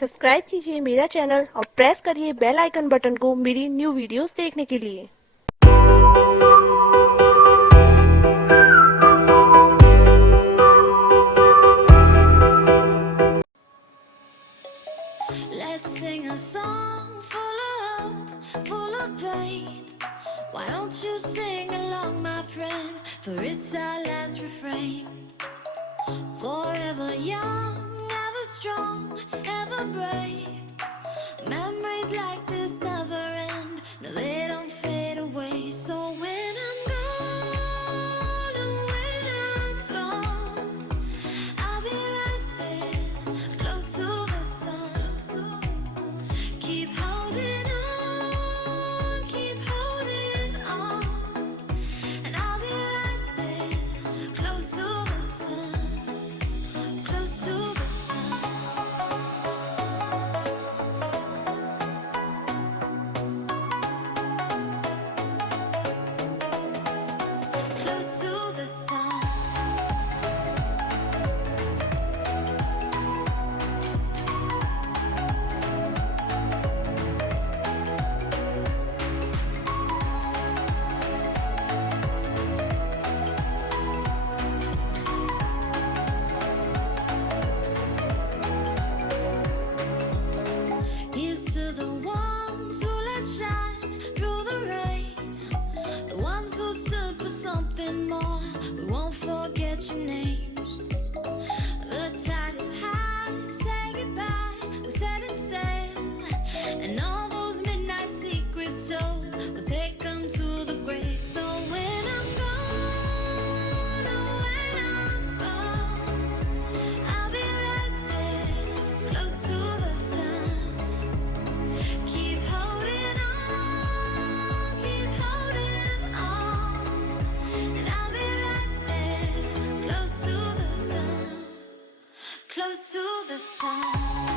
Subscribe कीजिए मेरा channel और प्रेस करिए बेल आइकन बटन को मेरी न्यू वीडियोस देखने के लिए। Let's sing a song full of hope, full of pain. Why don't you sing along, my friend? For it's our last refrain. Forever young, ever strong, ever brave. Memories like this never end. No, they don't fade away. So when I'm gone, oh, when I'm gone, I'll be right there, close to the sun. Keep holding on, keep holding on, and I'll be right there, close to the sun, close to the sun. Close to the sun. Here's to the ones who let shine through the rain, the ones who stood for something more. We won't forget your names. The tide is high, say goodbye, we're setting sail, and all those midnight secrets told, we'll take them to the grave. So when I'm gone, oh, when I'm gone, I'll be right there, close to the sun. Keep holding on, and I'll be right there, close to the sun, close to the sun.